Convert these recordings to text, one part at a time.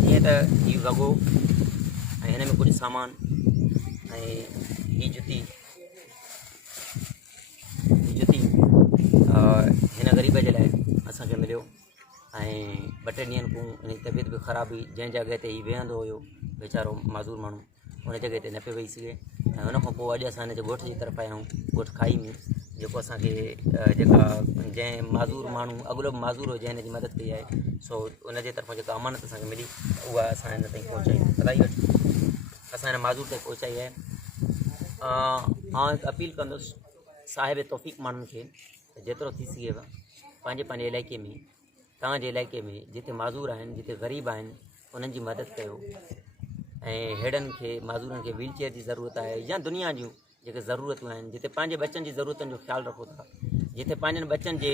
जीअं त हीउ वॻो ऐं हिन में कुझु सामान ऐं हीअ जुती हिन ग़रीब जे लाइ असांखे मिलियो ऐं 2-3 ॾींहंनि खां हिन जी तबियत बि ख़राबु हुई। जंहिं जॻह ते हीउ वेहंदो हुयो वीचारो माज़ूर माण्हू उन जॻह ते न पियो वेही सघे ऐं हुन खां पोइ अॼु असां हिन जे ॻोठ जी तरफ़ आया आहियूं। ॻोठ खाई में जेको असांखे जेका जंहिं माज़ूर माण्हू अॻिलो बि माज़ूर हो जंहिं हिन जी मदद कई आहे सो उन जे तरफ़ां जेका अमानत असांखे मिली उहा असां हिन ताईं पहुचाई बधाई वठि असां हिन माज़ूर ताईं पहुचाई आहे। आउं हिकु अपील कंदुसि साहिब तौफ़ीक़ माण्हुनि खे जेतिरो थी सघेव पंहिंजे इलाइक़े में तव्हांजे इलाइक़े में जिते माज़ूर आहिनि जिते ग़रीब आहिनि उन्हनि जी मदद कयो ऐं हेड़नि खे माज़ूरनि खे व्हील चेयर जी ज़रूरत आहे या दुनिया जूं जेके ज़रूरतूं आहिनि जिते पंहिंजे बचनि जी ज़रूरतुनि जो ख़्यालु रखो था जिते पंहिंजनि बचनि जे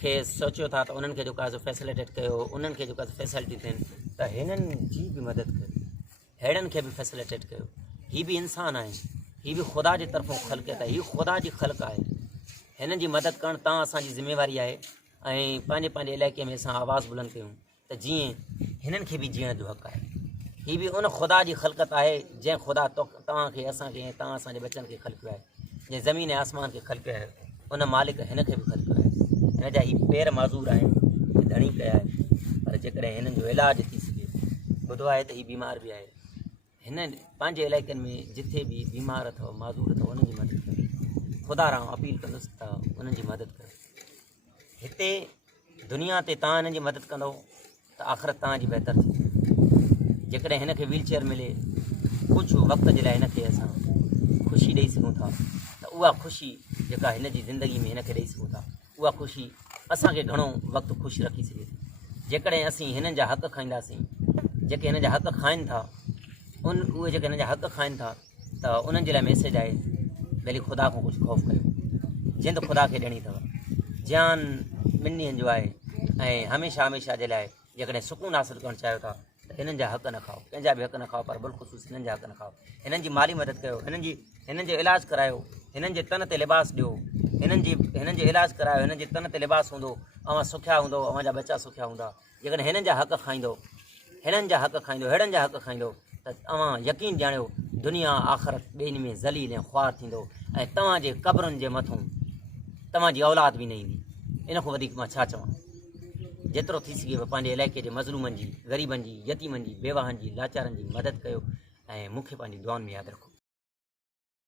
खे सोचियो था त उन्हनि खे जेको आहे फैसिलिटेट कयो उन्हनि खे जेको आहे फैसिलिटी थियनि त हिननि जी बि मदद कयो हेड़नि खे बि फैसिलिटेट कयो। हीअ बि इंसानु आहे हीअ बि ख़ुदा जे तरफ़ां ख़लक़त आहे हीअ ख़ुदा जी ख़लक़ आहे हिननि जी मदद करणु तव्हां असांजी ज़िम्मेवारी आहे ऐं पंहिंजे इलाइक़े में असां आवाज़ बुलंद कयूं त जीअं हिननि खे बि जीअण जो हक़ु आहे। हीअ बि उन ख़ुदा जी ख़लक़त आहे जंहिं ख़ुदा तव्हांखे असांखे ऐं तव्हां असांजे बचनि खे ख़लक़ियो आहे जंहिं ज़मीन ऐं आसमान खे ख़लक़ियो आहे उन मालिक हिन खे बि ख़लक़ियो आहे। हिन जा हीअ पेर माज़ूर आहिनि धणी कया आहिनि पर जेकॾहिं हिननि जो इलाजु थी सघे ॿुधो आहे त हीअ बीमार बि आहे हिन पंहिंजे इलाइक़नि में जिथे बि बीमार अथव माज़ूर अथव उन्हनि जी मदद कयो ख़ुदा राम अपील कंदुसि त उन्हनि जी मदद कयो। हिते दुनिया ते तव्हां हिननि जी मदद कंदव त आख़िरत तव्हांजी बहितर थी जेकॾहिं हिनखे व्हील चेयर मिले कुझु वक़्त जे लाइ हिनखे असां ख़ुशी ॾेई सघूं था त उहा ख़ुशी जेका हिन जी ज़िंदगी में हिनखे ॾेई सघूं था उहा ख़ुशी असांखे घणो वक़्तु ख़ुशि रखी सघे थी। जेकॾहिं असीं हिननि जा हक़ खाईंदासीं जेके हिन जा हक़ खाइनि था उहे जेके हिन जा हक़ खाइनि था त उन्हनि जे लाइ मैसेज आहे भली ख़ुदा खां कुझु ख़ौफ़ कयो जिंद ख़ुदा खे ॾियणी अथव जान ॿिनि ॾींहंनि जो आहे ऐं हमेशह जे लाइ जेकॾहिं सुकून हासिलु करणु चाहियो था त हिननि जा हक़ न खाओ कंहिंजा बि हक़ न खाओ पर बिलख़ुसूस हिननि जा हक़ न खाओ। हिननि जी माली मदद कयो हिननि जो इलाजु करायो हिननि जे तन ते लिबास ॾियो हिननि जो इलाजु करायो हिननि जे तन ते लिबास हूंदो अवां सुखिया हूंदो अवां जा बचा सुखिया हूंदा। जेकॾहिं हिननि जा हक़ खाईंदो हेड़नि जा हक़ खाईंदो त अवां यकीन ॼाणियो दुनिया आख़िरत ॿिन्ही में ज़लील ऐं ख़्वार थींदो ऐं तव्हांजे क़बरुनि जे मथां तव्हांजी औलाद बि न ईंदी। इन खां वधीक मां छा चवां। जेतिरो थी सघेव पंहिंजे इलाइक़े जे मज़लूमनि जी ग़रीबनि जी यतीमनि जी बेवाहनि जी लाचारनि जी मदद कयो ऐं मूंखे पंहिंजी दुआउनि में यादि रखो।